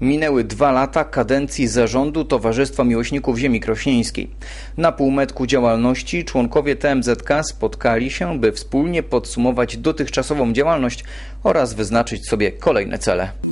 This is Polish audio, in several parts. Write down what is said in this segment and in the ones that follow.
Minęły dwa lata kadencji zarządu Towarzystwa Miłośników Ziemi Krośnieńskiej. Na półmetku działalności członkowie TMZK spotkali się, by wspólnie podsumować dotychczasową działalność oraz wyznaczyć sobie kolejne cele.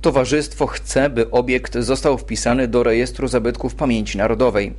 Towarzystwo chce, by obiekt został wpisany do rejestru zabytków pamięci narodowej.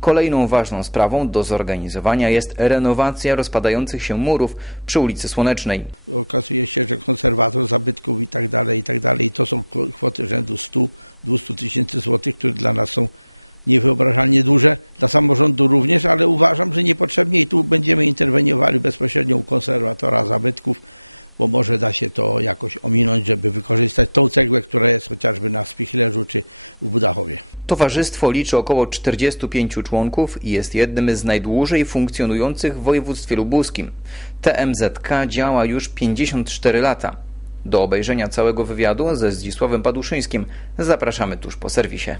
Kolejną ważną sprawą do zorganizowania jest renowacja rozpadających się murów przy ulicy Słonecznej. Towarzystwo liczy około 45 członków i jest jednym z najdłużej funkcjonujących w województwie lubuskim. TMZK działa już 54 lata. Do obejrzenia całego wywiadu ze Zdzisławem Paduszyńskim zapraszamy tuż po serwisie.